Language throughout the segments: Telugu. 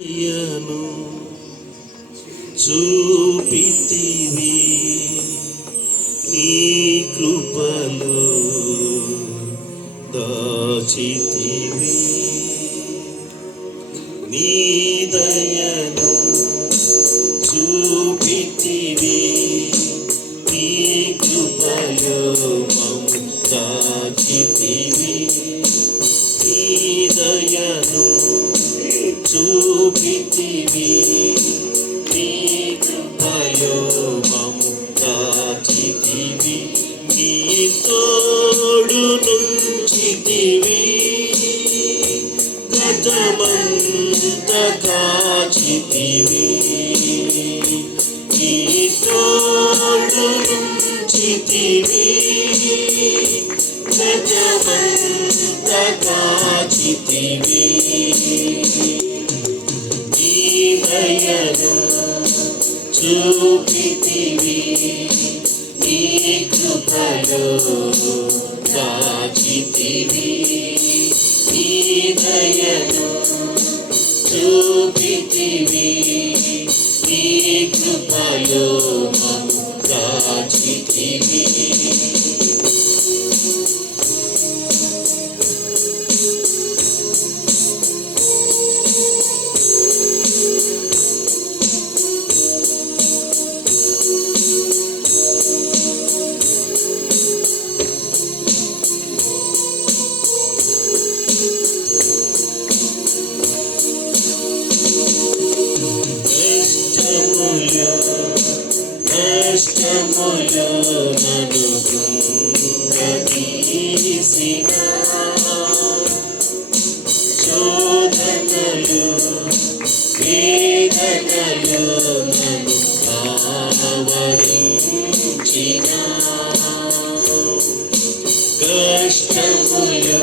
ను చూపితివి. నీ కృపలో దాచితివి. నీ దయను చూపితివి. నీ కృపలో మము దాచితివి. చూపితివి నీ కృపలో మము దాచితివి. నీ తోడు నుంచితివి. గతమంత కాచితివి. నీ తోడు నుంచితివి. గతమంత కాచితివి. నీ దయను చూపితివి నీ కృపలో దాచితివి నీ దయను చూపితివి నీ కృపలో దాచితివి కష్టములు నన్ను కృంగదీసిన శోధనలు వేదనలు ఆవరించిన కష్టములు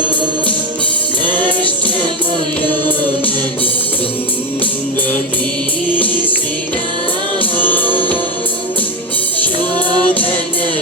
కష్టములు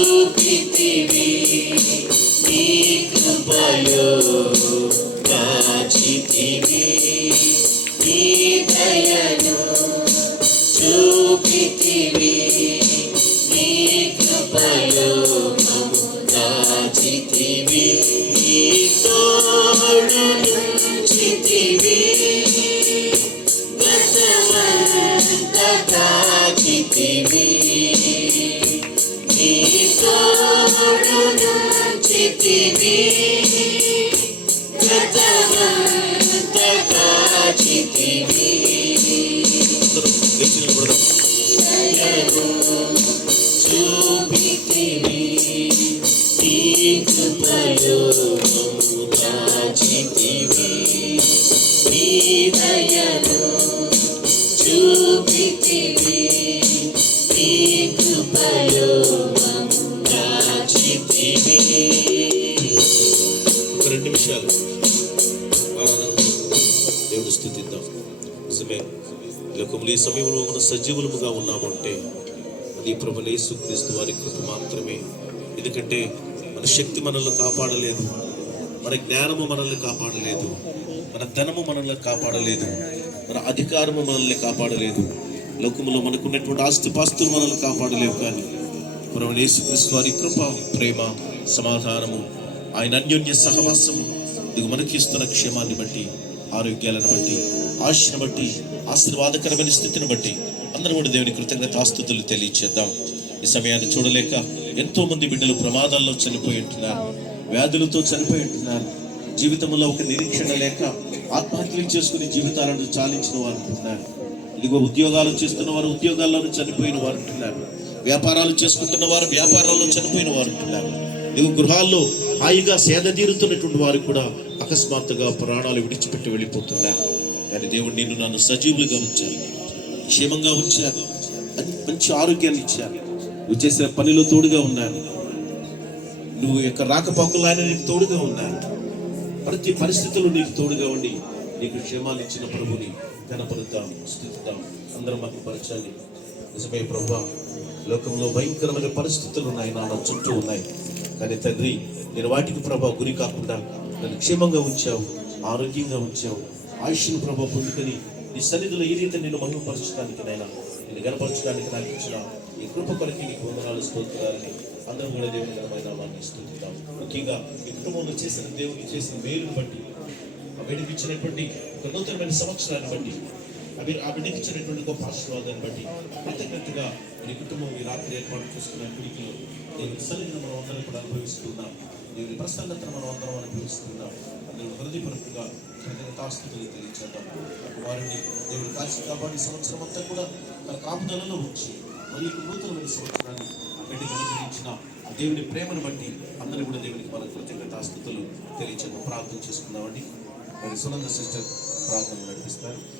చూపితివి నీ కృపలో నుంచితివి గతమంత దాచితివి చూపితివి నీ కృపలో దాచితివి నీ దయను చూపితివి నిజమే. లోకములు ఈ సమయంలో మనం సజీవులముగా ఉన్నామంటే అది ప్రభు క్రీస్తు వారి కృప మాత్రమే. ఎందుకంటే మన శక్తి మనల్ని కాపాడలేదు మన జ్ఞానము మనల్ని కాపాడలేదు మన ధనము మనల్ని కాపాడలేదు మన అధికారము మనల్ని కాపాడలేదు. లోకంలో మనకున్నటువంటి ఆస్తిపాస్తులు మనల్ని కాపాడలేవు కానీ ప్రభు యేసుక్రీస్తు వారి కృప ప్రేమ సమాధానము ఆయన అన్యోన్య సహవాసము ఇది మనకి ఇస్తున్న క్షేమాన్ని బట్టి ఆరోగ్యాలను బట్టి ఆశను బట్టి ఆశీర్వాదకరమైన స్థితిని బట్టి అందరం కూడా దేవుని కృతజ్ఞత ఆస్తుతులు తెలియచేద్దాం. ఈ సమయాన్ని చూడలేక ఎంతో మంది బిడ్డలు ప్రమాదాల్లో చనిపోయి ఉంటున్నారు వ్యాధులతో చనిపోయి ఉంటున్నారు. జీవితంలో ఒక నిరీక్షణ లేక ఆత్మహత్యలు చేసుకుని జీవితాలను చాలించిన వారు ఉంటున్నారు. ఇదిగో ఉద్యోగాలు చేస్తున్న వారు ఉద్యోగాల్లోనూ చనిపోయిన వారు ఉంటున్నారు. వ్యాపారాలు చేసుకుంటున్న వారు వ్యాపారాల్లో చనిపోయిన వారు ఉంటున్నారు. ఇదిగో గృహాల్లో హాయిగా సేద తీరుతున్నటువంటి వారు కూడా అకస్మాత్తుగా ప్రాణాలు విడిచిపెట్టి వెళ్ళిపోతున్నారు. కానీ దేవుడు నిన్ను నన్ను సజీవులుగా ఉంచారు క్షేమంగా ఉంచారు మంచి ఆరోగ్యాన్ని ఇచ్చారు నువ్వు చేసిన పనిలో తోడుగా ఉన్నాను. నువ్వు యొక్క రాకపోకలు ఆయన నీకు తోడుగా ఉన్నాను. ప్రతి పరిస్థితుల్లో నీకు తోడుగా ఉండి నీకు క్షేమాలు ఇచ్చిన ప్రభుని కనపరుద్దాం స్థుతిద్దాం. అందరం మాకు పరచాలి నిజమే ప్రభు లోకంలో భయంకరమైన పరిస్థితులు ఉన్నాయి నా చుట్టూ ఉన్నాయి. కానీ తండ్రి నేను వాటికి ప్రభా గురి కాకుండా నన్ను క్షేమంగా ఉంచావు ఆరోగ్యంగా ఉంచావు ఆయుష్ను ప్రభా పొందుకొని నీ సన్నిధిలో ఏ రీతి నేను మహిమపరచడానికి నైనా నేను గనపరచడానికి నాకు ఇచ్చిన ఈ కృప కొరకి నీకు వందనాలు స్తోత్రాలని అందరం కూడా దేవుని ఘనమైన నామాన్ని స్తుతిద్దాం ముఖ్యంగా ఈ కుటుంబంలో చేసిన దేవుని చేసిన మేలును బట్టి ఆ బిడ్డకి ఇచ్చినటువంటి ఒక నూతనమైన సంవత్సరాన్ని బట్టి ఆ బిడ్డకి ఇచ్చినటువంటి గొప్ప ఆశీర్వాదాన్ని బట్టి కృతజ్ఞతగా మీ కుటుంబం ఈ రాత్రి ఏర్పాటు చేసుకున్న పిడికిలో నేను సన్నిధిని మనం అందరం కూడా అనుభవిస్తున్నాం దేవుని ప్రసన్నతను మనం అందరం అనుభవిస్తున్నాం అందులో హృదయపూర్వకంగా కృతజ్ఞతాస్థితులు తెలియచేద్దాం. వారిని దేవుడు కాచి కాబట్టి సంవత్సరం అంతా కూడా తన కాపుదలలో ఉంచి మళ్ళీ ఈ నూతనమైన సంవత్సరాన్ని ఆ అనుగ్రహించిన ఆ దేవుని ప్రేమను బట్టి అందరూ కూడా దేవునికి మన కృతజ్ఞతాస్థితులు తెలియచేద్దాం. ప్రార్థన చేసుకుందామండి. మరి సునంద సిస్టర్ ప్రార్థన నడిపిస్తారు.